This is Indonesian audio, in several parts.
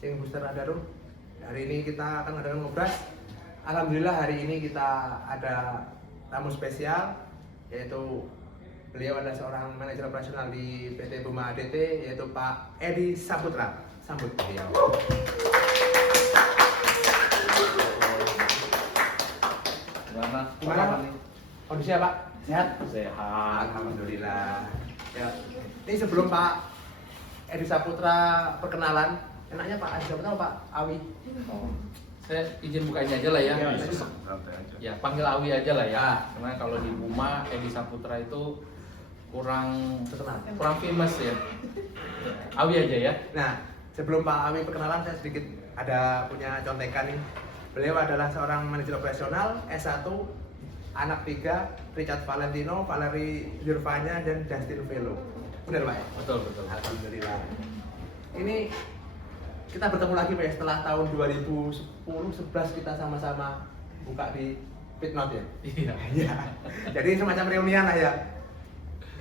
sing booster ada tuh. Hari ini kita akan ngadakan ngobras. Alhamdulillah hari ini kita ada tamu spesial, yaitu beliau adalah seorang manajer operasional di PT Buma ADT, yaitu Pak Edi Saputra. Sambut beliau. Gimana? Kondisinya Pak? Sehat? Sehat. Alhamdulillah. Ya. Ini sebelum Pak Edi Saputra perkenalan, enaknya Pak Edi Saputra Pak Awi? Saya izin buka ini aja lah ya. Ya, Ya, panggil Awi aja lah ya. Karena kalau di Buma Edi Saputra itu kurang Terkenal. famous ya. Awi aja ya. Nah, sebelum Pak Awi perkenalan, saya sedikit ada punya contekan nih. Beliau adalah seorang manajer operasional S1, anak 3, Richard Valentino, Valerie Zurvanya, dan Justin Velo. Benar Pak ya? Betul, betul. Alhamdulillah. Ini kita bertemu lagi Pak ya, setelah tahun 2010-11 kita sama-sama buka di Fitnot ya? Iya. Iya. Jadi semacam reunian lah ya.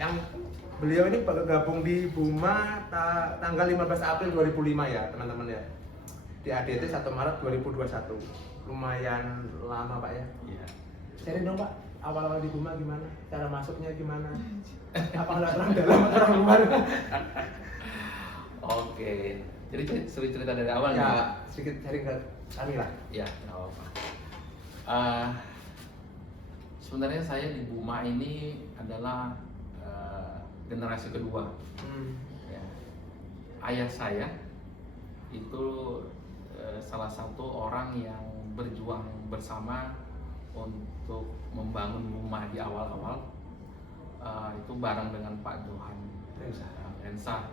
Yang beliau ini gabung di Buma tanggal 15 April 2005 ya teman-teman ya. Di ADT 1 Maret 2021. Lumayan lama Pak ya. Iya. Sharing dong Pak, awal-awal di Buma gimana? Cara masuknya gimana? Apa nggak orang dalam atau orang luar? Oke. Jadi sulit cerita dari awal Ya, nih. sedikit sharing ke kami lah. Ya, nggak apa-apa. Sebenarnya saya di Buma ini adalah generasi kedua. Ya. Ayah saya itu salah satu orang yang berjuang bersama untuk membangun Buma di awal-awal. Itu bareng dengan Pak Johan Ensa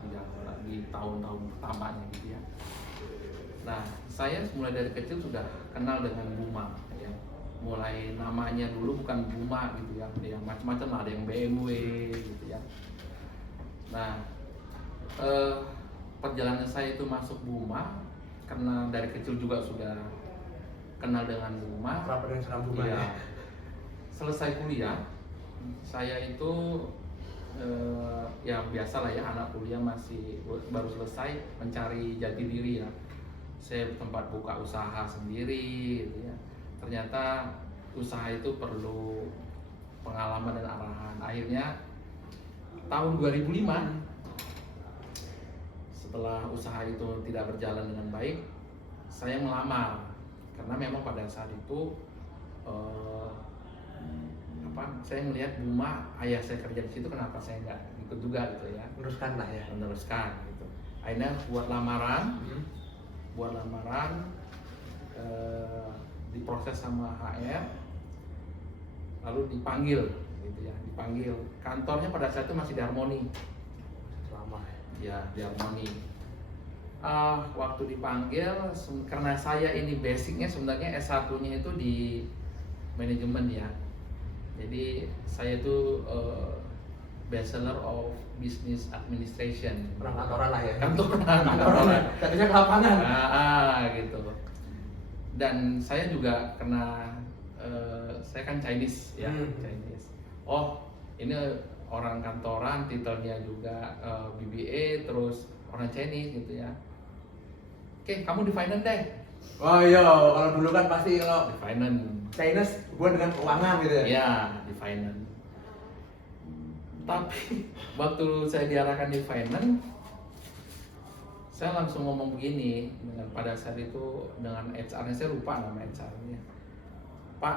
di tahun-tahun pertamanya gitu ya. Nah, saya mulai dari kecil sudah kenal dengan Buma ya. Mulai namanya dulu bukan Buma gitu ya, ada yang macam-macam lah, ada yang BMW gitu ya. Nah, perjalanan saya itu masuk Buma karena dari kecil juga sudah kenal dengan Buma. Kenapa dengan seram Buma Iya. ya? Selesai kuliah, saya itu ya biasa lah ya, anak kuliah masih baru selesai mencari jati diri ya. Saya tempat buka usaha sendiri gitu ya. Ternyata usaha itu perlu pengalaman dan arahan. Akhirnya tahun 2005 setelah usaha itu tidak berjalan dengan baik, saya melamar karena memang pada saat itu saya melihat Buma, ayah saya kerja di situ, kenapa saya nggak ikut juga gitu ya, Meneruskan lah ya. meneruskan gitu. Akhirnya buat lamaran, diproses sama HR, lalu dipanggil gitu ya, dipanggil. Kantornya pada saat itu masih di Harmoni. Lama Ya, di Harmoni. Waktu dipanggil, karena saya ini basicnya sebenarnya S1-nya itu di manajemen ya. Jadi saya itu Bachelor of Business Administration. Orang kantoran lah ya. Kantoran. Katanya ke lapangan. Gitu. Dan saya juga kena saya kan Chinese ya, Chinese. Oh, ini orang kantoran, titelnya juga BBA, terus orang Chinese gitu ya. Oke, kamu di finance deh. Oh iya, kalau dulu kan pasti kalau Di finance. Chinese hubungan dengan keuangan gitu ya. Ya, di finance. Tapi waktu saya diarahkan di finance, saya langsung ngomong begini pada saat itu dengan HR-nya, saya lupa nama HR-nya. Pak,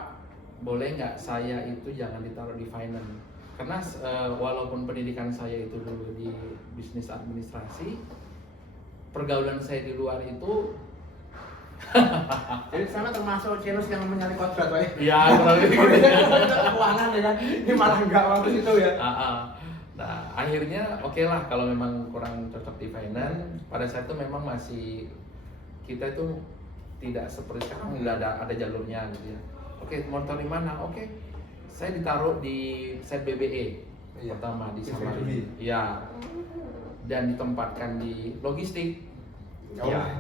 boleh nggak saya itu jangan ditaruh di finance? Karena walaupun pendidikan saya itu dulu di bisnis administrasi, pergaulan saya di luar itu Jadi sana termasuk Chinese yang menyalip kodrat Pak ya. ya kurang lebih gitu. Keuangan ya kan. Ini malah enggak waktu itu ya. Nah, akhirnya oke lah kalau memang kurang cocok di finance. Pada saat itu memang masih kita itu tidak seperti sekarang, udah ada jalurnya gitu ya. Oke, motor di mana? Oke, saya ditaruh di set BBE pertama di Samarinda. Iya. Dan ditempatkan di logistik. Ya.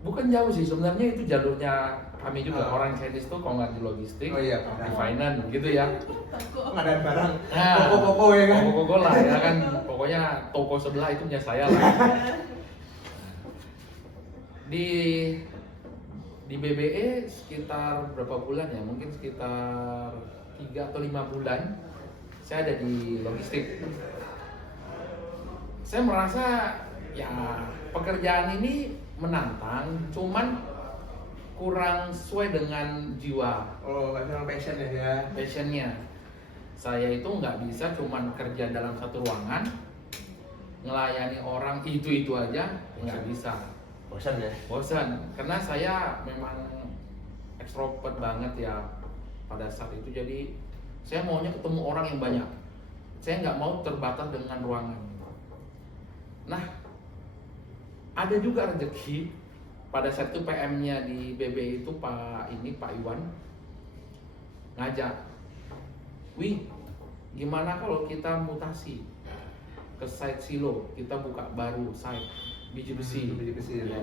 Bukan jauh sih, sebenarnya itu jalurnya kami juga, orang Chinese tuh kalau nggak di logistik, di finance gitu ya. Pengadaan barang, Nah, toko-toko ya kan. toko-toko lah ya kan, pokoknya toko sebelah itu punya saya lah. Di BBE sekitar berapa bulan ya? Mungkin sekitar 3 atau 5 bulan saya ada di logistik. Saya merasa ya pekerjaan ini menantang, cuman kurang sesuai dengan jiwa. Oh, nggak memang passion ya? Passionnya. Saya itu nggak bisa cuman kerja dalam satu ruangan, ngelayani orang itu aja, nggak bisa. Bosan ya? Bosan, karena saya memang ekstrovert banget ya pada saat itu. Jadi saya maunya ketemu orang yang banyak. Saya nggak mau terbatas dengan ruangan. Nah, ada juga rezeki pada saat itu PM-nya di BBI itu Pak Iwan ngajak, "Wih, gimana kalau kita mutasi ke site silo, kita buka baru site biji besi." Biji besi ya.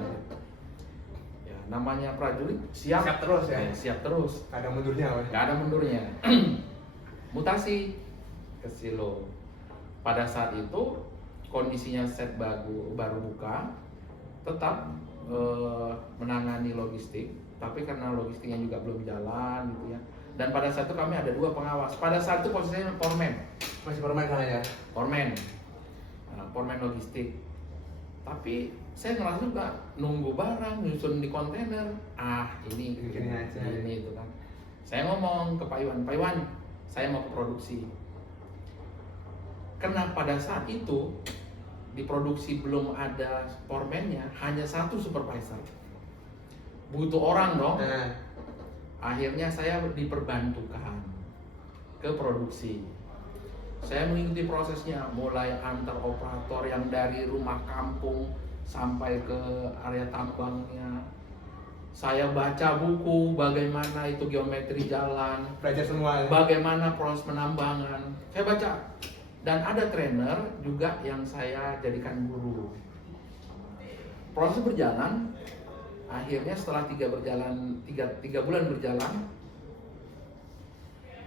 Ya, namanya prajurit siap terus ya? Siap terus, Nggak ada mundurnya, Mas. nggak ada mundurnya. Mutasi ke silo. Pada saat itu kondisinya set baru buka, tetap menangani logistik, tapi karena logistiknya juga belum jalan gitu ya. Dan pada saat itu kami ada 2 pengawas. Pada saat itu posisinya foreman. Masih permain sana ya? Foreman. Foreman logistik. Tapi saya ngerasa juga nunggu barang nyusun di kontainer. Ini aja. Ini itu kan. Saya ngomong ke Pak Iwan, saya mau ke produksi. Karena pada saat itu di produksi belum ada foreman-nya, hanya 1 supervisor. Butuh orang dong. Nah. Akhirnya saya diperbantukan ke produksi. Saya mengikuti prosesnya, mulai antar operator yang dari rumah kampung sampai ke area tambangnya. Saya baca buku bagaimana itu geometri jalan, Belajar semua ya? bagaimana proses penambangan. Saya baca. Dan ada trainer juga yang saya jadikan guru. Proses berjalan, akhirnya setelah 3 bulan berjalan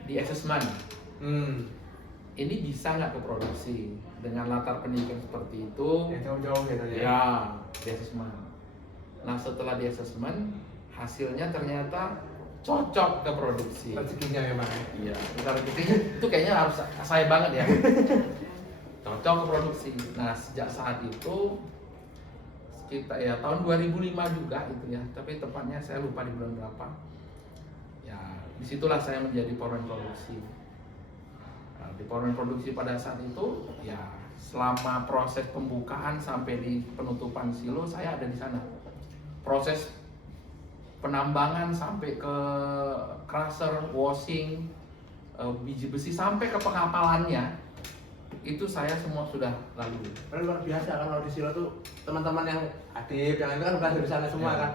di assessment. Ini bisa nggak ke produksi dengan latar pendidikan seperti itu? Ya, jauh-jauh gitu ya? Ya, di assessment. Nah, setelah di assessment, hasilnya ternyata cocok ke produksi. Rezekinya memang. Iya, bukan rezekinya itu kayaknya harus saya banget ya. Cocok ke produksi. Nah, sejak saat itu kita ya tahun 2005 juga itu ya, tapi tepatnya saya lupa di bulan berapa. Ya, disitulah saya menjadi foreman produksi. Nah, di foreman produksi pada saat itu ya selama proses pembukaan sampai di penutupan silo saya ada di sana. Proses penambangan sampai ke crusher, washing, biji besi sampai ke pengapalannya itu saya semua sudah lalui. Luar biasa kan kalau di silo tuh teman-teman yang aktif, yang lain kan udah dari sana semua Ya. kan.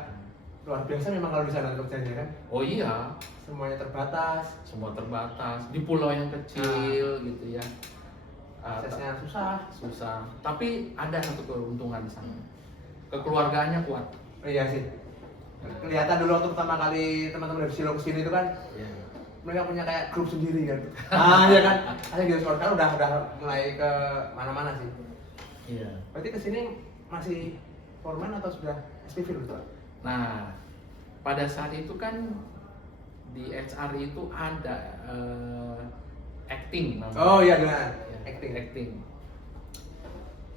Luar biasa memang kalau di sana kerjanya kan. Oh iya, Semuanya terbatas, semua terbatas di pulau yang kecil gitu ya. aksesnya Susah. Tapi ada satu keuntungan di sana. Kekeluargaannya kuat. Oh iya sih. Kelihatan dulu waktu pertama kali teman-teman dari silo kesini itu kan Ya. mereka punya kayak grup sendiri kan. Iya kan. Akhirnya gitu sekarang udah mulai ke mana-mana sih. Iya. Berarti kesini masih foreman atau sudah SPV dulu, Pak? Nah, pada saat itu kan di HR itu ada acting namanya. Oh iya benar. Ya, Acting.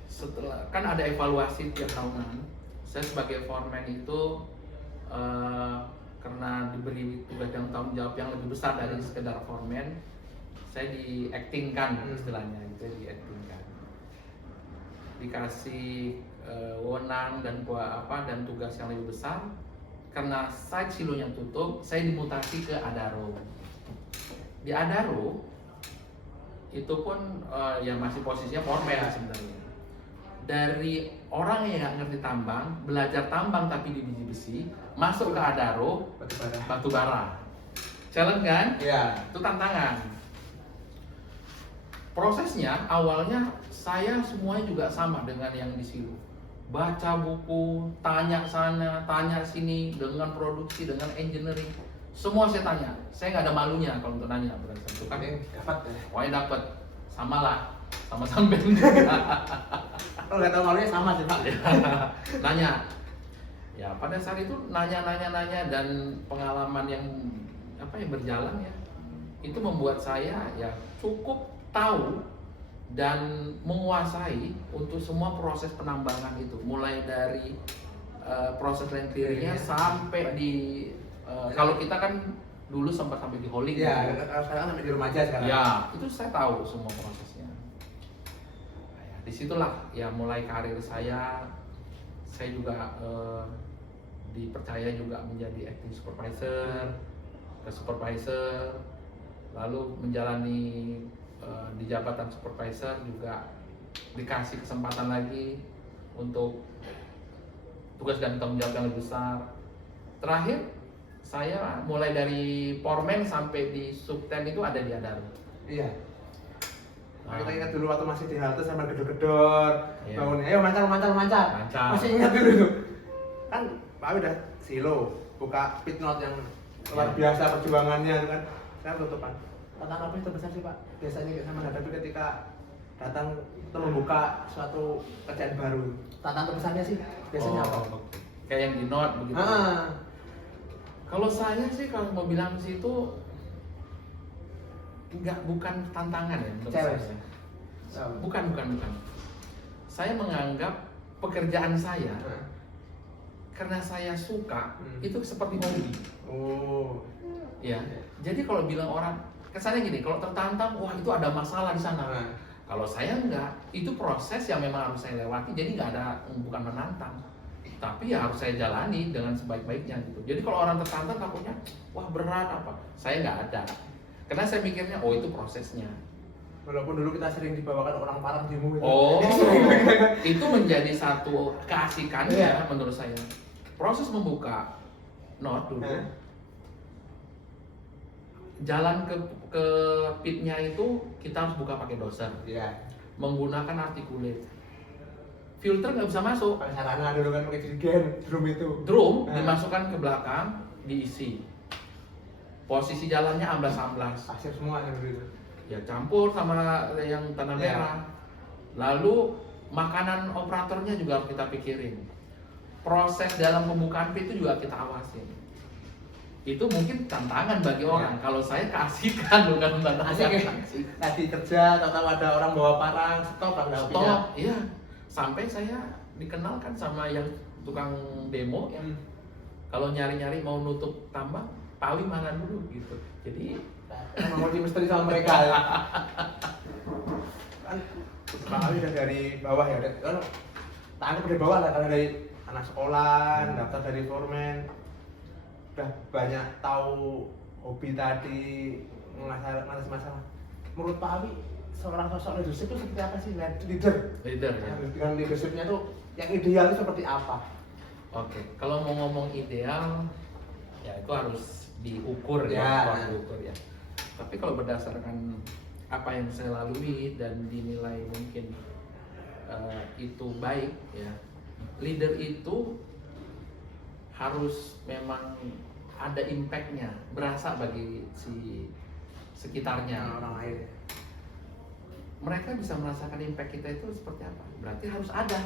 Setelah kan ada evaluasi tiap tahunan. Saya sebagai foreman itu karena diberi tugas dan tanggung jawab yang lebih besar dari sekedar foreman, saya di-actingkan istilahnya, itu di-actingkan. Dikasih wewenang dan dan tugas yang lebih besar. Karena site silonya tutup, saya dimutasi ke Adaro. Di Adaro itu pun ya masih posisinya foreman sebenarnya. Dari orang yang nggak ngerti tambang, belajar tambang tapi di biji besi, masuk ke Adaro batu bara. Challenge kan? Iya. Itu tantangan. Prosesnya awalnya saya semuanya juga sama dengan yang di silo. Baca buku, tanya sana, tanya sini, dengan produksi, dengan engineering, semua saya tanya. Saya nggak ada malunya kalau untuk nanya pada saat itu kan. Dapat ya. Pokoknya dapat, sama lah, sama sampean. Kalau nggak tahu malunya sama sih Pak. Nanya, Ya pada saat itu nanya dan pengalaman yang berjalan ya, itu membuat saya ya cukup tahu dan menguasai untuk semua proses penambangan itu, mulai dari proses land clearingnya sampai di kalau kita kan dulu sempat sampai di hauling. Ya, sekarang sampai di remaja sekarang. Ya, itu saya tahu semua prosesnya. Disitulah ya mulai karir saya juga dipercaya juga menjadi acting supervisor, ke supervisor, lalu menjalani di jabatan supervisor juga dikasih kesempatan lagi untuk tugas dan tanggung jawab yang lebih besar. Terakhir saya mulai dari foreman sampai di subten itu ada di Adaro. Iya. Kita ingat dulu waktu masih di halte sampai gedor-gedor, bangun, ayo mancal. Masih ingat dulu tuh. Kan Pak udah silo, buka pit note yang luar biasa perjuangannya itu kan. Saya tutupan. Tantangan apa yang terbesar sih Pak? Biasanya kita menghadapi ketika datang atau membuka suatu kerjaan baru. Tantangan terbesarnya sih biasanya apa? Kayak yang di note begitu. Kalau saya sih kalau mau bilang sih itu bukan tantangan ya menurut saya. Bukan. Saya menganggap pekerjaan saya karena saya suka itu seperti hobi. Ya. Jadi kalau bilang orang kesannya gini, kalau tertantang, wah itu ada masalah di sana. Kalau saya enggak, itu proses yang memang harus saya lewati. Jadi bukan menantang, tapi ya harus saya jalani dengan sebaik-baiknya gitu. Jadi kalau orang tertantang takutnya, wah berat apa? Saya nggak ada. Karena saya mikirnya, oh itu prosesnya. Walaupun dulu kita sering dibawakan orang parang demo itu. Oh, itu menjadi satu keasikannya menurut saya. Proses membuka note dulu. Jalan ke pitnya itu kita harus buka pakai doser. Menggunakan articulate. Filter nggak bisa masuk. Sarana dulu kan pakai jerigen, drum itu. Drum dimasukkan ke belakang, diisi. Posisi jalannya amblas-amblas. Pasir semua kan dulu. Ya campur sama yang tanah merah. Lalu makanan operatornya juga harus kita pikirin. Proses dalam pembukaan pit itu juga kita awasin. Itu mungkin tantangan bagi orang. Kalau saya keasikan bukan tantangan. Asik. Tadi kerja, tahu ada orang bawa parang, stop. Iya. Sampai saya dikenalkan sama yang tukang demo yang kalau nyari-nyari mau nutup tambang, Pawi mana dulu gitu. Jadi mau di misteri sama mereka ya. Kan Pawi udah dari bawah ya, kan tangkap dari bawah lah, karena dari anak sekolah, daftar dari foreman, udah banyak tahu hobi tadi, ngasih masalah. Menurut Pak Awi, seorang sosok leadership itu seperti apa sih? Leader ya. Dengan leadershipnya tuh yang ideal itu seperti apa? Oke, kalau mau ngomong ideal, ya itu harus diukur ya. Tapi kalau berdasarkan apa yang saya lalui dan dinilai mungkin itu baik ya, leader itu harus memang ada impactnya, berasa bagi si sekitarnya, orang lain. Mereka bisa merasakan impact kita itu seperti apa? Berarti harus ada.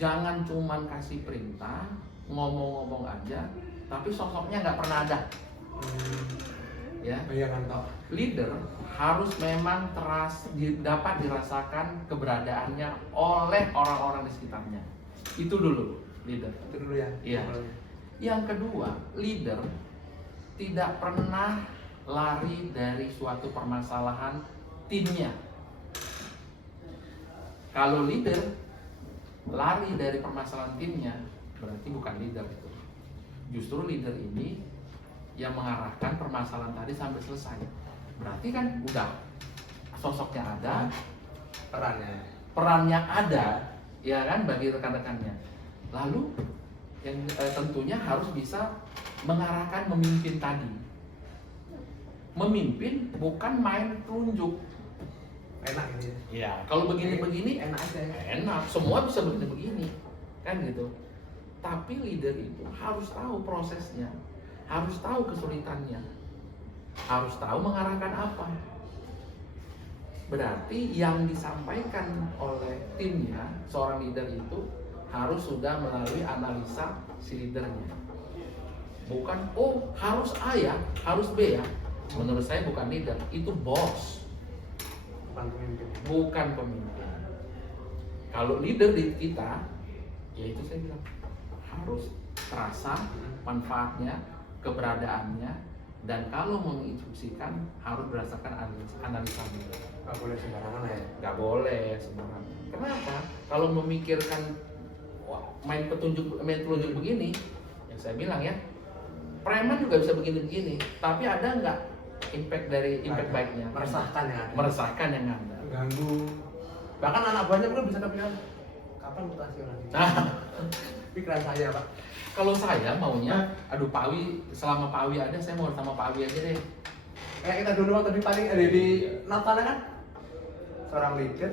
Jangan cuman kasih perintah, ngomong-ngomong aja, tapi sosoknya nggak pernah ada. Ya. Leader harus memang dapat dirasakan keberadaannya oleh orang-orang di sekitarnya. Itu dulu leader. Itu dulu ya. Iya. Yang kedua, leader tidak pernah lari dari suatu permasalahan timnya. Kalau leader lari dari permasalahan timnya, berarti bukan leader itu. Justru leader ini yang mengarahkan permasalahan tadi sampai selesai. Berarti kan udah sosoknya ada, perannya ada, ya kan, bagi rekan-rekannya. Lalu yang tentunya harus bisa mengarahkan, memimpin tadi. Memimpin bukan main tunjuk. Enak ini. Ya, kalau begini-begini enak aja. Enak, semua bisa begini-begini, kan gitu. Tapi leader itu harus tahu prosesnya, harus tahu kesulitannya, harus tahu mengarahkan apa. Berarti yang disampaikan oleh timnya, seorang leader itu harus sudah melalui analisa si leadernya. Bukan, harus A ya, harus B ya. Menurut saya bukan leader, itu bos. Bukan pemimpin. Bukan pemimpin. Kalau leader di kita, ya itu saya bilang harus terasa manfaatnya, keberadaannya, dan kalau menginstruksikan harus berdasarkan analisa. Nggak boleh sembarangan ya. Nggak boleh sembarangan. Kenapa? Kalau memikirkan main petunjuk begini, yang saya bilang ya, preman juga bisa begini-begini. Tapi ada nggak impact baiknya? Meresahkan ya. Meresahkan yang ada. Ganggu. Bahkan anak buahnya pun bisa kepikiran kapan mutasi orang ini. Pikiran saya Pak. Kalau saya maunya, aduh Pak Awi, selama Pak Awi ada, saya mau sama Pak Awi aja deh. Kayak kita dulu waktu di Natal kan, seorang leader,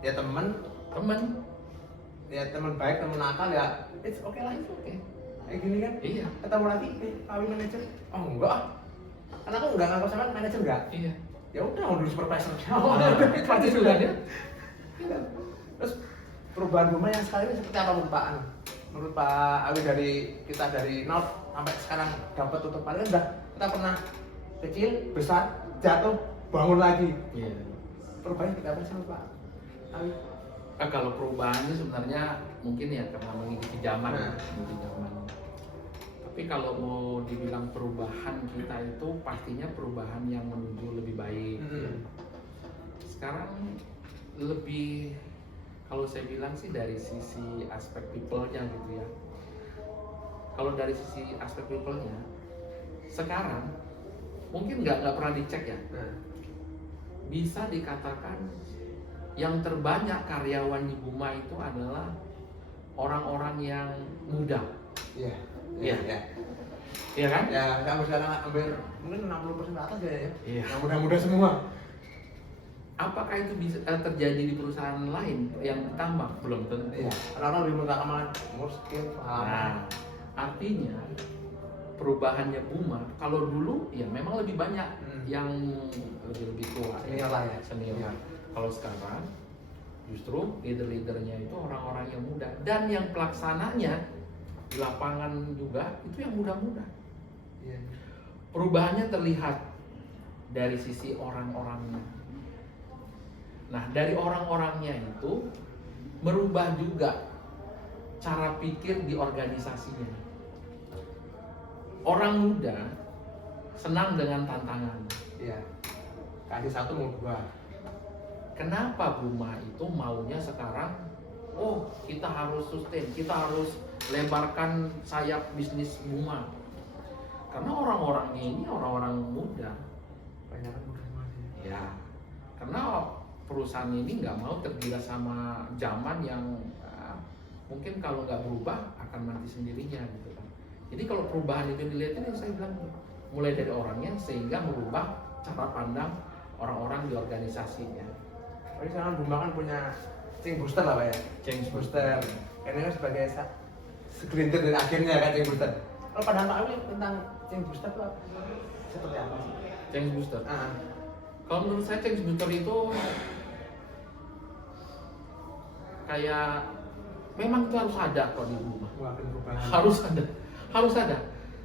ya teman baik, teman nakal ya, it's okay lah, it's okay. Kayak gini kan, Iya. ketemu lagi, Pak Awi manajer, oh enggak ah, karena aku enggak ngangkat sama manajer enggak. Iya. Ya udah, udah supervisor. Pasti juga ya. Terus perubahan Buma yang sekali ini seperti apa menurut Pak Awi dari nol sampai sekarang dapat tutup paling udah kita pernah kecil, besar, jatuh, bangun lagi. Iya. Perubahan kita apa sih Pak Awi? Kalau perubahannya sebenarnya mungkin ya karena mengikuti zaman, Tapi kalau mau dibilang perubahan kita itu pastinya perubahan yang menuju lebih baik. Sekarang lebih, kalau saya bilang sih dari sisi aspek people-nya gitu ya. Kalau dari sisi aspek people-nya, sekarang mungkin nggak pernah dicek ya. Bisa dikatakan yang terbanyak karyawan di Buma itu adalah orang-orang yang muda. Iya. Iya. Iya kan? Ya, kamu sekarang hampir mungkin 60% atas ya. Iya. Yang muda-muda semua. Apakah itu bisa terjadi di perusahaan lain yang tambah? Belum tentu. Iya. Orang-orang lebih mengutamakan umur, skill, pengalaman. Nah, artinya perubahannya Buma, kalau dulu ya memang lebih banyak yang lebih tua, Senior lah ya. senior. Iya. Kalau sekarang justru leader-leadernya itu orang-orang yang muda dan yang pelaksananya di lapangan juga itu yang muda-muda. Iya. Perubahannya terlihat dari sisi orang-orangnya. Nah, dari orang-orangnya itu merubah juga cara pikir di organisasinya. Orang muda senang dengan tantangan. Iya. Kasih satu mau dua. Kenapa Buma itu maunya sekarang, kita harus sustain, kita harus lebarkan sayap bisnis Buma. Karena orang-orangnya ini orang-orang muda. Banyak muda masih. Ya, karena perusahaan ini nggak mau tergilas sama zaman yang mungkin kalau nggak berubah akan mati sendirinya gitu kan. Jadi kalau perubahan itu dilihat ini saya bilang mulai dari orangnya sehingga merubah cara pandang orang-orang di organisasinya. Tapi sekarang Buma kan punya change booster lah Pak ya. Change Booster. Ini kan sebagai segelintir dari akhirnya kan change booster. Kalau pandangan Pak Awi tentang change booster itu apa? Seperti apa sih? Change booster. Kalau menurut saya change booster itu kayak memang itu harus ada kok di Buma. Harus ada.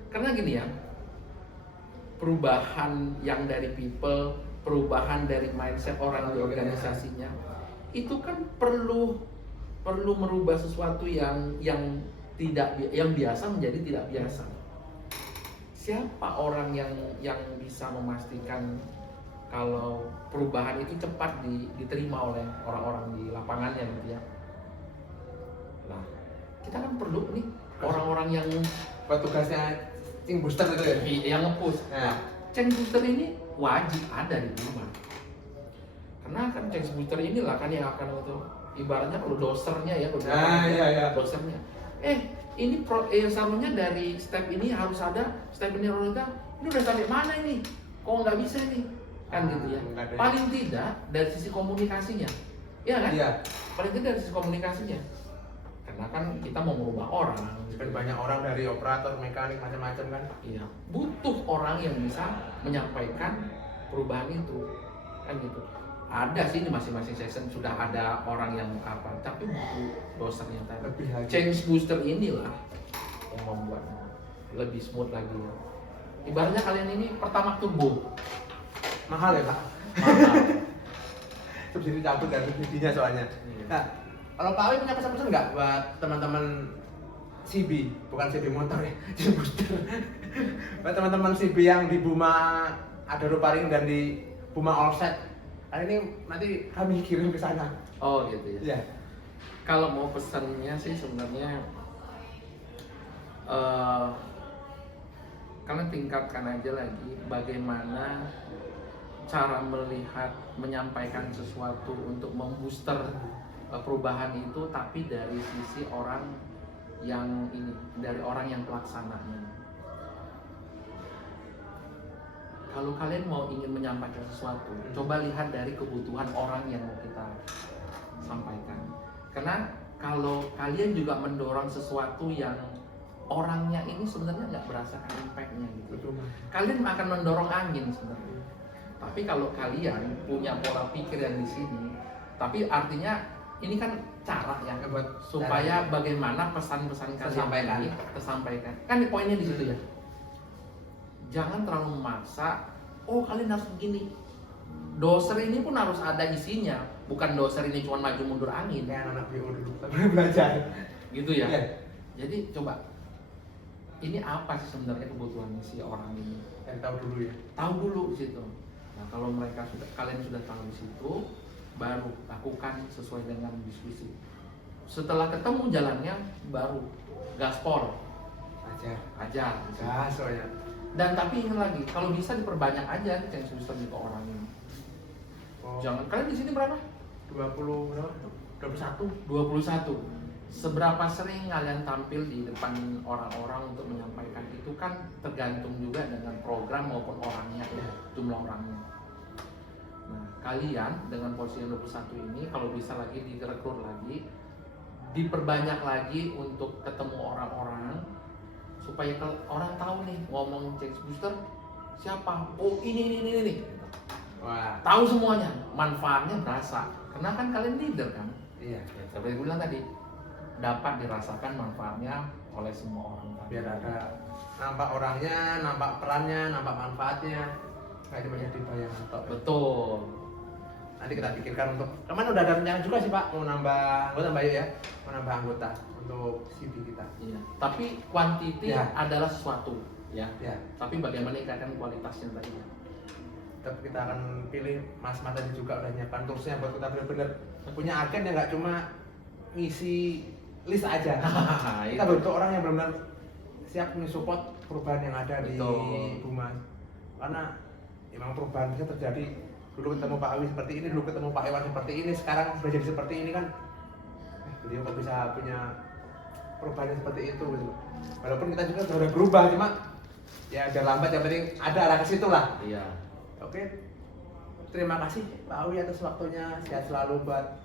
Karena gini ya, perubahan yang dari people, perubahan dari mindset orang di organisasinya, itu kan perlu merubah sesuatu yang biasa menjadi tidak biasa. Siapa orang yang bisa memastikan kalau perubahan itu cepat diterima oleh orang-orang di lapangannya gitu ya? Nah, kita kan perlu nih orang-orang yang buat tugasnya change booster itu ya. Yang nge-push. Nah, Change booster ini wajib ada di Buma. Karena kan change booster inilah kan yang akan itu ibaratnya kalau dosernya ya, iya. dosernya. Ini seharusnya dari step ini harus ada, step ini harus ada. Ini udah sampai mana ini? Kok nggak bisa nih? Kan gitu ya. Paling tidak dari sisi komunikasinya, ya kan? Iya. Paling tidak dari sisi komunikasinya. Karena kan kita mau merubah orang. Dan banyak orang dari operator, mekanik, macam-macam kan. Iya, butuh orang yang bisa menyampaikan perubahan itu, kan gitu. ada sih di masing-masing section sudah ada orang yang apa, tapi butuh dosernya tadi. Lebih lagi. Change booster inilah yang membuatnya lebih smooth lagi. Ibaratnya kalian ini pertama turbo, Mahal ya Pak? mahal. Subsidi cabut dari subsidinya soalnya. Iya. Nah, kalau Pak Awi punya pesan-pesan nggak buat teman-teman CB, bukan CB motor ya, CB booster. Buat teman-teman CB yang di Buma ada Ruparing dan di Buma Allset. Hari ini nanti kami kirim ke sana. Oh gitu ya. Iya. Kalau mau pesannya sih sebenarnya kalian tingkatkan aja lagi bagaimana cara melihat, menyampaikan sesuatu untuk membooster perubahan itu, tapi dari sisi orang yang ini, dari orang yang pelaksananya. Kalau kalian mau ingin menyampaikan sesuatu, coba lihat dari kebutuhan orang yang mau kita sampaikan. Karena kalau kalian juga mendorong sesuatu yang orangnya ini sebenarnya nggak merasakan impact-nya gitu, kalian akan mendorong angin sebenarnya. Tapi kalau kalian punya pola pikir yang di sini, tapi artinya ini kan cara ya buat supaya bagaimana pesan-pesan kalian ini tersampaikan. Kan poinnya di situ ya. Jangan terlalu memaksa, oh kalian harus begini. Doser ini pun harus ada isinya, bukan doser ini cuma maju mundur angin. Kayak anak BO dulu, belajar. Gitu ya. Iya. Jadi coba, ini apa sih sebenarnya kebutuhan si orang ini? Tahu dulu ya. Tahu dulu di situ. Nah kalau kalian sudah tahu di situ, baru lakukan sesuai dengan diskusi. Setelah ketemu jalannya, baru gaspol, ajar. Gas soalnya. Dan tapi ingat lagi, kalau bisa diperbanyak aja change booster ke orang ini. Oh. Jangan, kalian di sini berapa? 20 berapa? 21. 21. Seberapa sering kalian tampil di depan orang-orang untuk menyampaikan itu kan tergantung juga dengan program maupun orangnya ya, jumlah orangnya. Nah, kalian dengan posisi 21 ini kalau bisa lagi direkrut lagi, diperbanyak lagi untuk ketemu orang-orang supaya orang tahu nih ngomong change booster siapa, oh ini. Wah. Tahu semuanya, manfaatnya berasa. Karena kan kalian leader kan. Iya. Ya, seperti gue bilang tadi, dapat dirasakan manfaatnya oleh semua orang. Biar ada nampak orangnya, nampak perannya, nampak manfaatnya. Kayak cuma jadi bayangan tok. Betul. Nanti kita pikirkan untuk kemarin udah ada rencana juga sih Pak mau nambah anggota Mbak Yu ya, mau nambah anggota untuk CV kita. Iya. Tapi quantity Ya. adalah sesuatu, ya. Ya. Tapi bagaimana meningkatkan kualitasnya tadi? Tapi kita akan pilih Mas Mata juga udah nyiapkan toolsnya buat kita benar-benar punya agen yang nggak cuma ngisi list aja. Kita butuh orang yang benar-benar siap mensupport perubahan yang ada di Buma. Karena memang perubahan bisa terjadi. Dulu ketemu Pak Awi seperti ini, dulu ketemu Pak Iwan seperti ini, sekarang sudah jadi seperti ini kan. Beliau kok bisa punya perubahan seperti itu gitu. Walaupun kita juga sudah berubah, cuma ya biar lambat yang penting ada arah ke situ lah. Iya. Oke. Terima kasih Pak Awi atas waktunya. Sehat selalu buat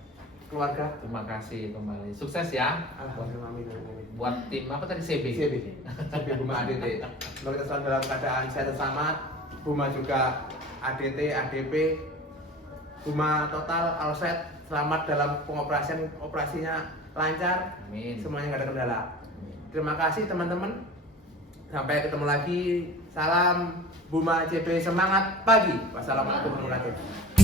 keluarga. Terima kasih kembali. Sukses ya. Alhamdulillah. Amin. Buat tim apa tadi CB? CB Buma ADT. Semoga kita selalu dalam keadaan sehat dan selamat. Buma juga ADT, ADP, Buma total, Allset, selamat dalam operasinya lancar. Amin. Semuanya nggak ada kendala. Amin. Terima kasih teman-teman. Sampai ketemu lagi. Salam Buma CB, semangat pagi. Wassalamualaikum warahmatullahi wabarakatuh.